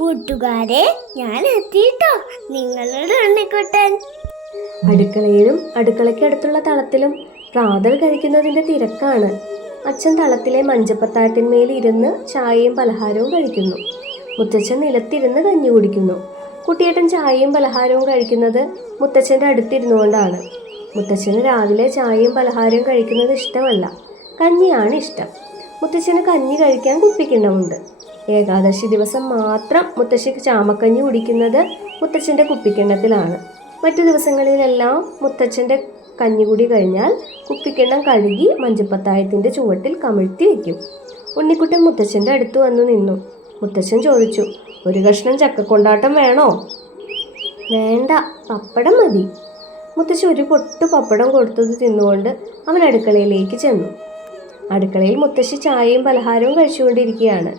കൂട്ടുകാരെ, ഞാൻ എത്തിട്ടോ, നിങ്ങളുടെ ഉണ്ണിക്കുട്ടൻ. അടുക്കളയിലും അടുക്കളയ്ക്കടുത്തുള്ള തളത്തിലും പ്രാതൽ കഴിക്കുന്നതിന്റെ തിരക്കാണ്. അച്ഛൻ തളത്തിലെ മഞ്ചപ്പത്തായത്തിന്മേൽ ഇരുന്ന് ചായയും പലഹാരവും കഴിക്കുന്നു. മുത്തച്ഛൻ നിലത്തിരുന്ന് കഞ്ഞി കുടിക്കുന്നു. കുട്ടിയേട്ടൻ ചായയും പലഹാരവും കഴിക്കുന്നത് മുത്തച്ഛൻ്റെ അടുത്തിരുന്നു കൊണ്ടാണ്. മുത്തച്ഛന് രാവിലെ ചായയും പലഹാരവും കഴിക്കുന്നത് ഇഷ്ടമല്ല, കഞ്ഞിയാണ് ഇഷ്ടം. മുത്തച്ഛന് കഞ്ഞി കഴിക്കാൻ കുപ്പിക്കിണ്ണമുണ്ട്. ഏകാദശി ദിവസം മാത്രം മുത്തശ്ശിക്ക് ചാമക്കഞ്ഞി കുടിക്കുന്നത് മുത്തച്ഛൻ്റെ കുപ്പിക്കിണ്ണത്തിലാണ്. മറ്റു ദിവസങ്ങളിലെല്ലാം മുത്തച്ഛൻ്റെ കഞ്ഞികുടി കഴിഞ്ഞാൽ കുപ്പിക്കിണ്ണം കഴുകി മഞ്ചപ്പത്തായത്തിൻ്റെ ചുവട്ടിൽ കമിഴ്ത്തി വയ്ക്കും. ഉണ്ണിക്കുട്ടൻ മുത്തച്ഛൻ്റെ അടുത്ത് വന്നു നിന്നു. മുത്തച്ഛൻ ചോദിച്ചു, ഒരു കഷ്ണം ചക്കക്കൊണ്ടാട്ടം വേണോ? വേണ്ട, പപ്പടം മതി. മുത്തച്ഛൻ ഒരു പൊട്ടു പപ്പടം കൊടുത്തത് തിന്നുകൊണ്ട് അവൻ അടുക്കളയിലേക്ക് ചെന്നു. അടുക്കളയിൽ മുത്തശ്ശി ചായയും പലഹാരവും കഴിച്ചുകൊണ്ടിരിക്കുകയാണ്.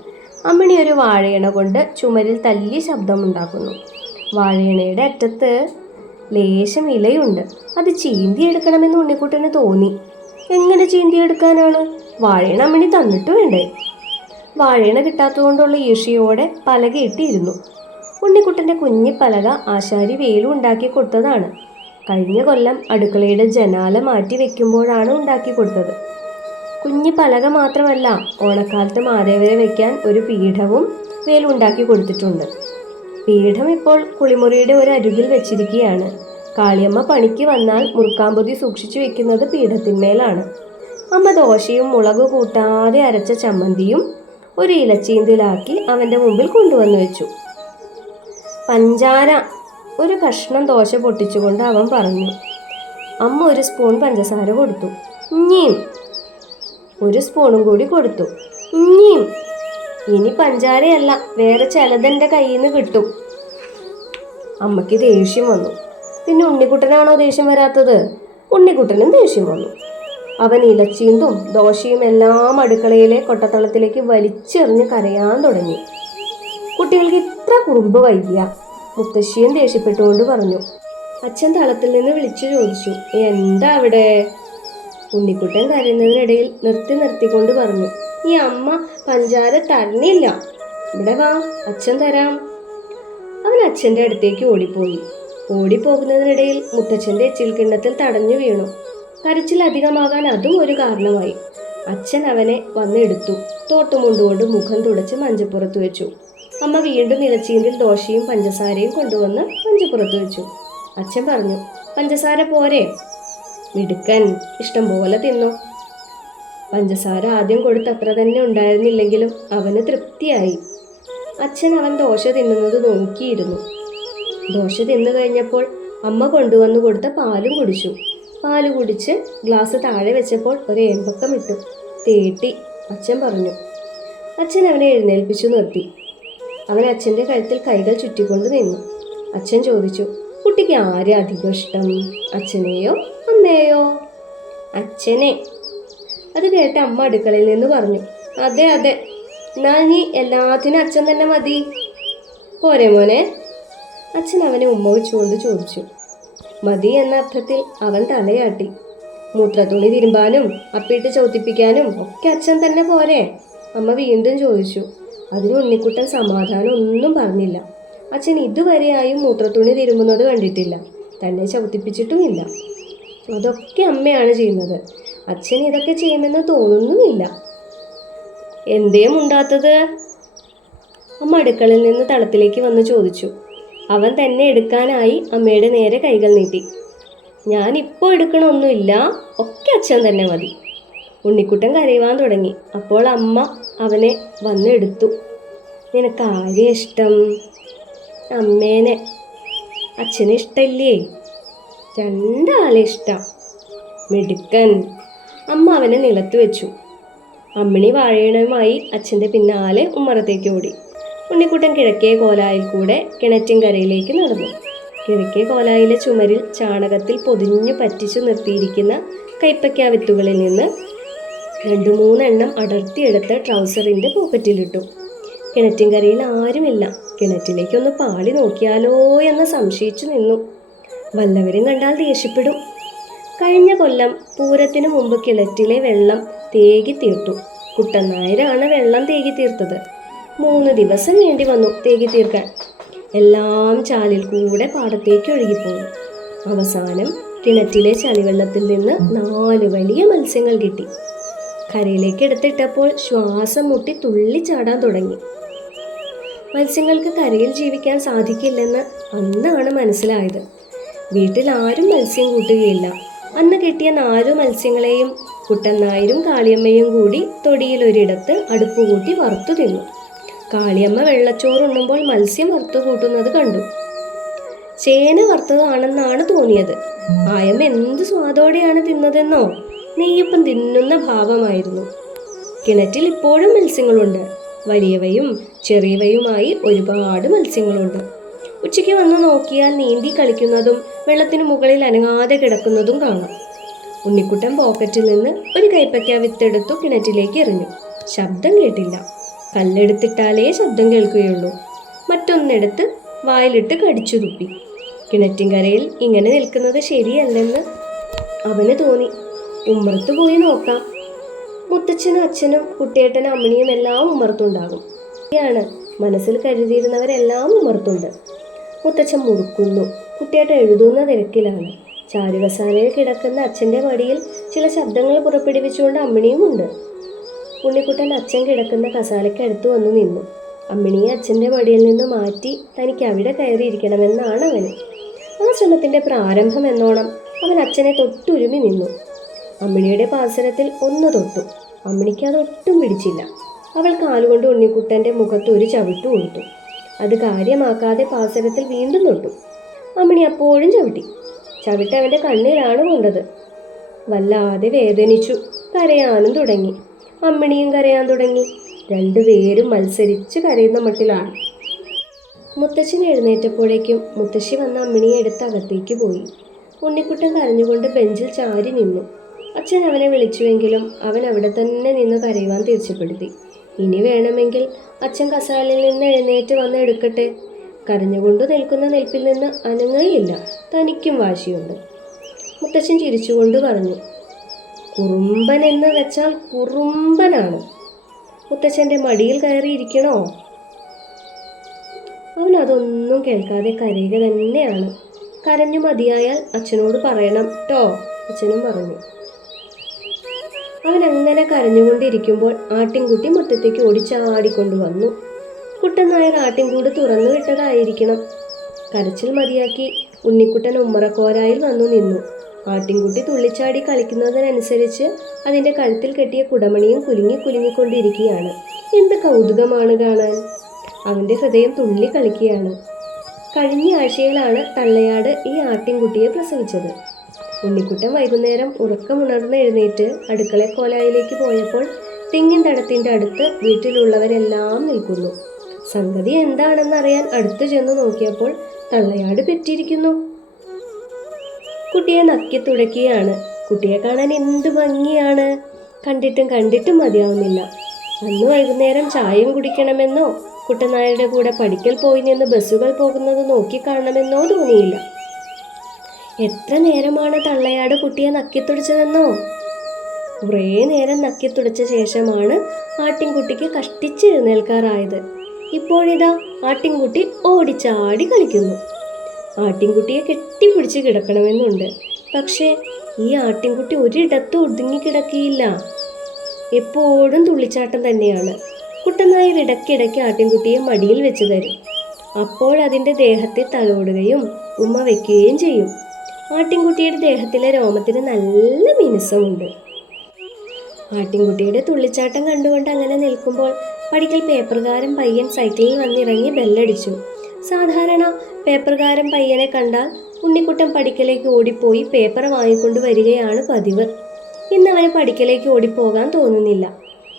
അമ്മിണി ഒരു വാഴയിണ കൊണ്ട് ചുമരിൽ തല്ലി ശബ്ദമുണ്ടാക്കുന്നു. വാഴയിണയുടെ അറ്റത്ത് ലേശം ഇലയുണ്ട്. അത് ചീന്തിയെടുക്കണമെന്ന് ഉണ്ണിക്കുട്ടന് തോന്നി. എങ്ങനെ ചീന്തിയെടുക്കാനാണ്? വാഴയിണ അമ്മിണി തന്നിട്ട് വേണ്ടേ? വാഴയിണ കിട്ടാത്തതുകൊണ്ടുള്ള ഈർഷ്യയോടെ പലകയിട്ടിരുന്നു. ഉണ്ണിക്കുട്ടൻ്റെ കുഞ്ഞി പലക ആശാരി വെയിലും ഉണ്ടാക്കി കൊടുത്തതാണ്. കഴിഞ്ഞ കൊല്ലം അടുക്കളയുടെ ജനാല മാറ്റി വെക്കുമ്പോഴാണ് ഉണ്ടാക്കി കൊടുത്തത്. കുഞ്ഞി പലക മാത്രമല്ല, ഓണക്കാലത്ത് മാതേവരെ വയ്ക്കാൻ ഒരു പീഠവും വേലുണ്ടാക്കി കൊടുത്തിട്ടുണ്ട്. പീഠം ഇപ്പോൾ കുളിമുറിയുടെ ഒരു അരുകിൽ വെച്ചിരിക്കുകയാണ്. കാളിയമ്മ പണിക്ക് വന്നാൽ മുറുക്കാമ്പൊതി സൂക്ഷിച്ചു വെക്കുന്നത് പീഠത്തിന്മേലാണ്. അമ്മ ദോശയും മുളക് കൂട്ടാതെ അരച്ച ചമ്മന്തിയും ഒരു ഇലച്ചീന്തിലാക്കി അവൻ്റെ മുമ്പിൽ കൊണ്ടുവന്നു വെച്ചു. പഞ്ചാര. ഒരു കഷ്ണം ദോശ പൊട്ടിച്ചുകൊണ്ട് അവൻ പറഞ്ഞു. അമ്മ ഒരു സ്പൂൺ പഞ്ചസാര കൊടുത്തു. ഇനിയും ഒരു സ്പൂണും കൂടി കൊടുത്തു. ഇനിയും. ഇനി പഞ്ചാരയല്ല, വേറെ ചിലതെൻ്റെ കയ്യിൽ നിന്ന് കിട്ടും. അമ്മയ്ക്ക് ദേഷ്യം വന്നു. പിന്നെ ഉണ്ണിക്കുട്ടനാണോ ദേഷ്യം വരാത്തത്? ഉണ്ണിക്കുട്ടനും ദേഷ്യം വന്നു. അവൻ ഇലച്ചീന്തും ദോശയും എല്ലാം അടുക്കളയിലെ കൊട്ടത്തളത്തിലേക്ക് വലിച്ചെറിഞ്ഞ് കരയാൻ തുടങ്ങി. കുട്ടികൾക്ക് ഇത്ര കുറുമ്പ് വൈകിയ? മുത്തശ്ശിയും ദേഷ്യപ്പെട്ടുകൊണ്ട് പറഞ്ഞു. അച്ഛൻ തളത്തിൽ നിന്ന് വിളിച്ചു ചോദിച്ചു, എന്താ അവിടെ? ഉണ്ണിക്കുട്ടൻ കരയുന്നതിനിടയിൽ നിർത്തിക്കൊണ്ട് പറഞ്ഞു, ഈ അമ്മ പഞ്ചാര തരണില്ല. ഇവിടെ വാ, അച്ഛൻ തരാം. അവൻ അച്ഛൻ്റെ അടുത്തേക്ക് ഓടിപ്പോയി. ഓടിപ്പോകുന്നതിനിടയിൽ മുത്തച്ഛൻ്റെ എച്ചിൽ കിണ്ണത്തിൽ തടഞ്ഞു വീണു. കരച്ചിൽ അധികമാകാൻ അതും ഒരു കാരണമായി. അച്ഛൻ അവനെ വന്നെടുത്തു. തോട്ടുമുണ്ടുകൊണ്ട് മുഖം തുടച്ച് മഞ്ചപ്പുറത്ത് വെച്ചു. അമ്മ വീണ്ടും ഇലച്ചീന്തിൽ ദോശയും പഞ്ചസാരയും കൊണ്ടുവന്ന് മഞ്ചപ്പുറത്ത് വെച്ചു. അച്ഛൻ പറഞ്ഞു, പഞ്ചസാര പോരെ? മിടുക്കൻ, ഇഷ്ടം പോലെ തിന്നു. പഞ്ചസാര ആദ്യം കൊടുത്തത്ര തന്നെ ഉണ്ടായിരുന്നില്ലെങ്കിലും അവന് തൃപ്തിയായി. അച്ഛൻ അവൻ ദോശ തിന്നുന്നത് നോക്കിയിരുന്നു. ദോശ തിന്നു കഴിഞ്ഞപ്പോൾ അമ്മ കൊണ്ടുവന്നു കൊടുത്ത പാലും കുടിച്ചു. പാല് കുടിച്ച് ഗ്ലാസ് താഴെ വെച്ചപ്പോൾ ഒരു ഏമ്പക്കം ഇട്ടു. തേട്ടി, അച്ഛൻ പറഞ്ഞു. അച്ഛൻ അവനെ എഴുന്നേൽപ്പിച്ചു നിർത്തി. അവൻ അച്ഛൻ്റെ കഴുത്തിൽ കൈകൾ ചുറ്റിക്കൊണ്ട് നിന്നു. അച്ഛൻ ചോദിച്ചു, കുട്ടിക്ക് ആരെ അധികം ഇഷ്ടം, അച്ഛനെയോ അമ്മയെയോ? അച്ഛനെ. അത് കേട്ട് അമ്മ അടുക്കളയിൽ നിന്ന് പറഞ്ഞു, അതെ അതെ, എന്നാ നീ എല്ലാത്തിനും അച്ഛൻ തന്നെ മതി, പോരെ മോനെ? അച്ഛൻ അവനെ ഉമ്മ വെച്ചുകൊണ്ട് ചോദിച്ചു. മതി എന്ന അർത്ഥത്തിൽ അവൻ തലയാട്ടി. മൂത്രത്തുണി തിരുമ്പാനും അപ്പിയിട്ട് ചവിട്ടിപ്പിക്കാനും ഒക്കെ അച്ഛൻ തന്നെ പോരെ? അമ്മ വീണ്ടും ചോദിച്ചു. അതിന് ഉണ്ണിക്കുട്ടൻ സമാധാനം ഒന്നും പറഞ്ഞില്ല. അച്ഛൻ ഇതുവരെയായും മൂത്രത്തുണി തിരുമുന്നത് കണ്ടിട്ടില്ല, തന്നെ ചവിട്ടിപ്പിച്ചിട്ടുമില്ല. അതൊക്കെ അമ്മയാണ് ചെയ്യുന്നത്. അച്ഛൻ ഇതൊക്കെ ചെയ്യുമെന്ന് തോന്നുന്നുമില്ല. എന്തേ മുണ്ടാത്തത്? അമ്മ അടുക്കളയിൽ നിന്ന് തളത്തിലേക്ക് വന്ന് ചോദിച്ചു. അവൻ തന്നെ എടുക്കാനായി അമ്മയുടെ നേരെ കൈകൾ നീട്ടി. ഞാനിപ്പോൾ എടുക്കണമൊന്നുമില്ല, ഒക്കെ അച്ഛൻ തന്നെ മതി. ഉണ്ണിക്കുട്ടൻ കരയുവാൻ തുടങ്ങി. അപ്പോൾ അമ്മ അവനെ വന്നെടുത്തു. നിനക്ക് ആരെ ഇഷ്ടം? അമ്മേനെ. അച്ഛനെ ഇഷ്ടമില്ലേ? രണ്ടാളെ ഇഷ്ടം. മിടുക്കൻ. അമ്മ അവനെ നിലത്ത് വെച്ചു. അമ്മിണി വാഴയിണയുമായി അച്ഛൻ്റെ പിന്നാലെ ഉമ്മറത്തേക്ക് ഓടി. ഉണ്ണിക്കുട്ടൻ കിഴക്കേ കോലായിൽ കൂടെ കിണറ്റിൻകരയിലേക്ക് നടന്നു. കിഴക്കേ കോലായിലെ ചുമരിൽ ചാണകത്തിൽ പൊതിഞ്ഞു പറ്റിച്ചു നിർത്തിയിരിക്കുന്ന കൈപ്പയ്ക്ക വിത്തുകളിൽ നിന്ന് 2-3 എണ്ണം അടർത്തിയെടുത്ത് ട്രൗസറിൻ്റെ പോക്കറ്റിലിട്ടു. കിണറ്റിൻകരയിൽ ആരുമില്ല. കിണറ്റിലേക്കൊന്ന് പാളി നോക്കിയാലോ എന്ന് സംശയിച്ചു നിന്നു. വല്ലവരും കണ്ടാൽ ദേഷ്യപ്പെടും. കഴിഞ്ഞ കൊല്ലം പൂരത്തിനു മുമ്പ് കിണറ്റിലെ വെള്ളം തേകി തീർത്തു. കുട്ടൻ നായരാണ് വെള്ളം തേകി തീർത്തത്. 3 ദിവസം വേണ്ടി വന്നു തേകി തീർക്കാൻ. എല്ലാം ചാലിൽ കൂടെ പാടത്തേക്ക് ഒഴുകിപ്പോയി. അവസാനം കിണറ്റിലെ ചളിവെള്ളത്തിൽ നിന്ന് 4 വലിയ മത്സ്യങ്ങൾ കിട്ടി. കരയിലേക്ക് എടുത്തിട്ടപ്പോൾ ശ്വാസം മുട്ടി തുള്ളിച്ചാടാൻ തുടങ്ങി. മത്സ്യങ്ങൾക്ക് കരയിൽ ജീവിക്കാൻ സാധിക്കില്ലെന്ന് അന്നാണ് മനസ്സിലായത്. വീട്ടിൽ ആരും മത്സ്യം കൂട്ടുകയില്ല. അന്ന് കിട്ടിയ 4 മത്സ്യങ്ങളെയും കുട്ടൻ നായരും കാളിയമ്മയും കൂടി തൊടിയിലൊരിടത്ത് അടുപ്പ് കൂട്ടി വറുത്തു തിന്നു. കാളിയമ്മ വെള്ളച്ചോറുണ്ണുമ്പോൾ മത്സ്യം വറുത്തു കൂട്ടുന്നത് കണ്ടു. ചേന വറുത്തതാണെന്നാണ് തോന്നിയത്. ആയമ്മ എന്ത് സ്വാദോടെയാണ് തിന്നതെന്നോ. നെയ്യപ്പം തിന്നുന്ന ഭാവമായിരുന്നു. കിണറ്റിൽ ഇപ്പോഴും മത്സ്യങ്ങളുണ്ട്. വലിയവയും ചെറിയവയുമായി ഒരുപാട് മത്സ്യങ്ങളുണ്ട്. ഉച്ചയ്ക്ക് വന്ന് നോക്കിയാൽ നീന്തി കളിക്കുന്നതും വെള്ളത്തിന് മുകളിൽ അനങ്ങാതെ കിടക്കുന്നതും കാണാം. ഉണ്ണിക്കുട്ടൻ പോക്കറ്റിൽ നിന്ന് ഒരു കൈപ്പയ്ക്ക വിത്തെടുത്തു കിണറ്റിലേക്ക് എറിഞ്ഞു. ശബ്ദം കേട്ടില്ല. കല്ലെടുത്തിട്ടാലേ ശബ്ദം കേൾക്കുകയുള്ളൂ. മറ്റൊന്നെടുത്ത് വായിലിട്ട് കടിച്ചു തുപ്പി. കിണറ്റിൻകരയിൽ ഇങ്ങനെ നിൽക്കുന്നത് ശരിയല്ലെന്ന് അവന് തോന്നി. ഉമ്മറത്ത് പോയി നോക്കാം. മുത്തച്ഛനും അച്ഛനും കുട്ടിയേട്ടനും അമ്മിണിയും എല്ലാം ഉമ്മറത്തുണ്ടാകും. ാണ് മനസ്സിൽ കരുതിയിരുന്നവരെല്ലാം ഉമ്മറത്തുണ്ട്. മുത്തച്ഛൻ മുറുക്കുന്നു. കുട്ടിയേട്ടൻ എഴുതുന്ന തിരക്കിലാണ്. ചാരുകസാലയിൽ കിടക്കുന്ന അച്ഛൻ്റെ മടിയിൽ ചില ശബ്ദങ്ങൾ പുറപ്പെടുവിച്ചുകൊണ്ട് അമ്മിണിയും ഉണ്ട്. ഉണ്ണിക്കുട്ടൻ അച്ഛൻ കിടക്കുന്ന കസാലയ്ക്ക് അടുത്ത് വന്നു നിന്നു. അമ്മിണിയെ അച്ഛൻ്റെ മടിയിൽ നിന്ന് മാറ്റി തനിക്ക് അവിടെ കയറിയിരിക്കണമെന്നാണ് അവന്. ആ ശ്രമത്തിൻ്റെ പ്രാരംഭം എന്നോണം അവൻ അച്ഛനെ തൊട്ടുരുമി നിന്നു. അമ്മിണിയുടെ പാസരത്തിൽ ഒന്ന് തൊട്ടു. അമ്മിണിക്ക് അതൊട്ടും പിടിച്ചില്ല. അവൾ കാലുകൊണ്ട് ഉണ്ണിക്കുട്ടൻ്റെ മുഖത്ത് ഒരു ചവിട്ട് കൊടുത്തു. അത് കാര്യമാക്കാതെ പാസരത്തിൽ വീണ്ടും തൊട്ടു. അമ്മിണി അപ്പോഴും ചവിട്ടി. ചവിട്ട് അവൻ്റെ കണ്ണിലാണ് കൊണ്ടത്. വല്ലാതെ വേദനിച്ചു. കരയാനും തുടങ്ങി. അമ്മിണിയും കരയാൻ തുടങ്ങി. രണ്ടുപേരും മത്സരിച്ച് കരയുന്ന മട്ടിലാണ്. മുത്തശ്ശൻ എഴുന്നേറ്റപ്പോഴേക്കും മുത്തശ്ശി വന്ന അമ്മിണിയെ എടുത്ത് അകത്തേക്ക് പോയി. ഉണ്ണിക്കുട്ടൻ കരഞ്ഞുകൊണ്ട് ബെഞ്ചിൽ ചാരി നിന്നു. അച്ഛൻ അവനെ വിളിച്ചുവെങ്കിലും അവൻ അവിടെ തന്നെ നിന്ന് കരയുവാൻ തീർച്ചപ്പെടുത്തി. ഇനി വേണമെങ്കിൽ അച്ഛൻ കസാലയിൽ നിന്ന് എഴുന്നേറ്റ് വന്ന് എടുക്കട്ടെ. കരഞ്ഞുകൊണ്ട് നിൽക്കുന്ന നിൽപ്പിൽ നിന്ന് അനങ്ങുകയില്ല. തനിക്കും വാശിയുണ്ട്. മുത്തശ്ശൻ ചിരിച്ചുകൊണ്ട് പറഞ്ഞു, കുറുമ്പൻ എന്ന് വെച്ചാൽ കുറുമ്പനാണ്. മുത്തച്ഛൻ്റെ മടിയിൽ കയറിയിരിക്കണോ? അവൻ അതൊന്നും കേൾക്കാതെ കരയുക തന്നെയാണ്. കരഞ്ഞു മതിയായാൽ അച്ഛനോട് പറയണം ട്ടോ, അച്ഛനും പറഞ്ഞു. അവൻ അങ്ങനെ കരഞ്ഞുകൊണ്ടിരിക്കുമ്പോൾ ആട്ടിൻകുട്ടി മുറ്റത്തേക്ക് ഓടിച്ചാടിക്കൊണ്ടുവന്നു. കുട്ടൻ നായർ ആട്ടിൻകൂട് തുറന്നു വിട്ടതായിരിക്കണം. കരച്ചിൽ മതിയാക്കി ഉണ്ണിക്കുട്ടൻ ഉമ്മറക്കോരായിൽ വന്നു നിന്നു. ആട്ടിൻകുട്ടി തുള്ളിച്ചാടി കളിക്കുന്നതിനനുസരിച്ച് അതിൻ്റെ കഴുത്തിൽ കെട്ടിയ കുടമണിയും കുലുങ്ങിക്കൊണ്ടിരിക്കുകയാണ്. എന്ത് കൗതുകമാണ് കാണാൻ! അവൻ്റെ ഹൃദയം തുള്ളി കളിക്കുകയാണ്. കഴിഞ്ഞ ആഴ്ചയിലാണ് തള്ളയാട് ഈ ആട്ടിൻകുട്ടിയെ പ്രസവിച്ചത്. ഉണ്ണിക്കുട്ടൻ വൈകുന്നേരം ഉറക്കമുണർന്ന് എഴുന്നേറ്റ് അടുക്കളക്കോലായിലേക്ക് പോയപ്പോൾ തെങ്ങിൻ തടത്തിൻ്റെ അടുത്ത് വീട്ടിലുള്ളവരെല്ലാം നിൽക്കുന്നു. സംഗതി എന്താണെന്നറിയാൻ അടുത്തു ചെന്ന് നോക്കിയപ്പോൾ തള്ളയാട് പെറ്റിരിക്കുന്നു. കുട്ടിയെ നക്കി തുടക്കുകയാണ്. കുട്ടിയെ കാണാൻ എന്ത് ഭംഗിയാണ്! കണ്ടിട്ടും മതിയാവുന്നില്ല. അന്ന് വൈകുന്നേരം ചായയും കുടിക്കണമെന്നോ കുട്ടനായരുടെ കൂടെ പഠിക്കൽ പോയി നിന്ന് ബസ്സുകൾ പോകുന്നത് നോക്കിക്കാണണമെന്നോ തോന്നിയില്ല. എത്ര നേരമാണ് തള്ളയാട് കുട്ടിയെ നക്കിത്തുടിച്ചതെന്നോ? കുറേ നേരം നക്കിത്തുടിച്ച ശേഷമാണ് ആട്ടിൻകുട്ടിക്ക് കഷ്ടിച്ചെഴുന്നേൽക്കാറായത്. ഇപ്പോഴിതാ ആട്ടിൻകുട്ടി ഓടിച്ചാടി കളിക്കുന്നു. ആട്ടിൻകുട്ടിയെ കെട്ടിപ്പിടിച്ച് കിടക്കണമെന്നുണ്ട്. പക്ഷേ ഈ ആട്ടിൻകുട്ടി ഒരിടത്തും ഒതുങ്ങിക്കിടക്കിയില്ല. എപ്പോഴും തുള്ളിച്ചാട്ടം തന്നെയാണ്. കുട്ടനായർ ഇടയ്ക്കിടയ്ക്ക് ആട്ടിൻകുട്ടിയെ മടിയിൽ വെച്ച് തരും. അപ്പോൾ അതിൻ്റെ ദേഹത്തെ തലോടുകയും ഉമ്മ വയ്ക്കുകയും ചെയ്യും. ആട്ടിൻകുട്ടിയുടെ ദേഹത്തിലെ രോമത്തിന് നല്ല മിനുസമുണ്ട്. ആട്ടിൻകുട്ടിയുടെ തുള്ളിച്ചാട്ടം കണ്ടുകൊണ്ട് അങ്ങനെ നിൽക്കുമ്പോൾ പടിക്കൽ പേപ്പർകാരൻ പയ്യൻ സൈക്കിളിൽ വന്നിറങ്ങി ബെല്ലടിച്ചു. സാധാരണ പേപ്പർകാരൻ പയ്യനെ കണ്ടാൽ ഉണ്ണിക്കുട്ടൻ പടിക്കലേക്ക് ഓടിപ്പോയി പേപ്പർ വാങ്ങിക്കൊണ്ട് വരികയാണ് പതിവ്. ഇന്നവന് പടിക്കലേക്ക് ഓടിപ്പോകാൻ തോന്നുന്നില്ല.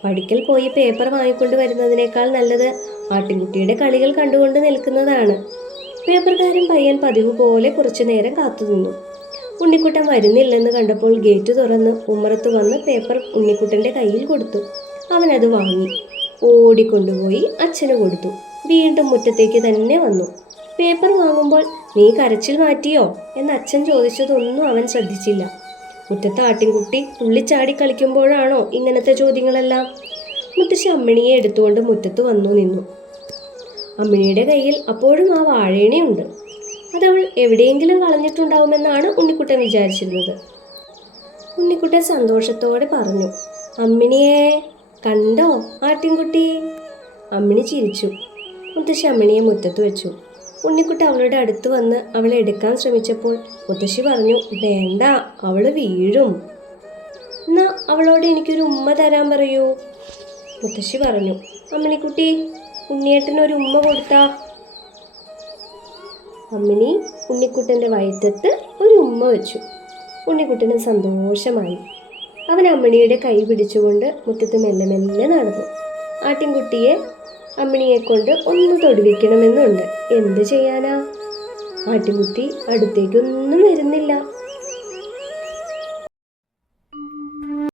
പടിക്കൽ പോയി പേപ്പർ വാങ്ങിക്കൊണ്ട് വരുന്നതിനേക്കാൾ നല്ലത് ആട്ടിൻകുട്ടിയുടെ കളികൾ കണ്ടുകൊണ്ട് നിൽക്കുന്നതാണ്. പേപ്പർകാരൻ പയ്യൻ പതിവ് പോലെ കുറച്ചു നേരം കാത്തുനിന്നു. ഉണ്ണിക്കുട്ടൻ വരുന്നില്ലെന്ന് കണ്ടപ്പോൾ ഗേറ്റ് തുറന്ന് ഉമ്മറത്ത് വന്ന് പേപ്പർ ഉണ്ണിക്കുട്ടൻ്റെ കയ്യിൽ കൊടുത്തു. അവനത് വാങ്ങി ഓടിക്കൊണ്ടുപോയി അച്ഛന് കൊടുത്തു. വീണ്ടും മുറ്റത്തേക്ക് തന്നെ വന്നു. പേപ്പർ വാങ്ങുമ്പോൾ നീ കരച്ചിൽ മാറ്റിയോ എന്ന് അച്ഛൻ ചോദിച്ചതൊന്നും അവൻ ശ്രദ്ധിച്ചില്ല. മുറ്റത്ത് ആട്ടിൻകുട്ടി തുള്ളിച്ചാടി കളിക്കുമ്പോഴാണോ ഇങ്ങനത്തെ ചോദ്യങ്ങളെല്ലാം? മുത്തശ്ശി അമ്മിണിയെ എടുത്തുകൊണ്ട് മുറ്റത്ത് വന്നു നിന്നു. അമ്മിണിയുടെ കയ്യിൽ അപ്പോഴും ആ വാഴേണയുണ്ട്. അതവൾ എവിടെയെങ്കിലും കളഞ്ഞിട്ടുണ്ടാവുമെന്നാണ് ഉണ്ണിക്കുട്ടൻ വിചാരിച്ചിരുന്നത്. ഉണ്ണിക്കുട്ടൻ സന്തോഷത്തോടെ പറഞ്ഞു, അമ്മിണിയെ കണ്ടോ ആട്ടിൻകുട്ടി? അമ്മിണി ചിരിച്ചു. മുത്തശ്ശി അമ്മിണിയെ മുറ്റത്ത് വെച്ചു. ഉണ്ണിക്കുട്ടൻ അവളുടെ അടുത്ത് വന്ന് അവളെ എടുക്കാൻ ശ്രമിച്ചപ്പോൾ മുത്തശ്ശി പറഞ്ഞു, വേണ്ട, അവൾ വീഴും. എന്നാ അവളോട് എനിക്കൊരു ഉമ്മ തരാൻ പറയൂ. മുത്തശ്ശി പറഞ്ഞു, അമ്മിണിക്കുട്ടി, ഉണ്ണിയേട്ടനൊരു ഉമ്മ കൊടുത്താ. അമ്മിണി ഉണ്ണിക്കുട്ടൻ്റെ വയറ്റത്ത് ഒരു ഉമ്മ വെച്ചു. ഉണ്ണിക്കുട്ടന് സന്തോഷമായി. അവൻ അമ്മിണിയുടെ കൈ പിടിച്ചുകൊണ്ട് മുറ്റത്ത് മെല്ലെ മെല്ലെ നടന്നു. ആട്ടിൻകുട്ടിയെ അമ്മിണിയെ കൊണ്ട് ഒന്ന് തൊടുവിക്കണമെന്നുണ്ട്. എന്ത് ചെയ്യാനാ? ആട്ടിൻകുട്ടി അടുത്തേക്കൊന്നും വരുന്നില്ല.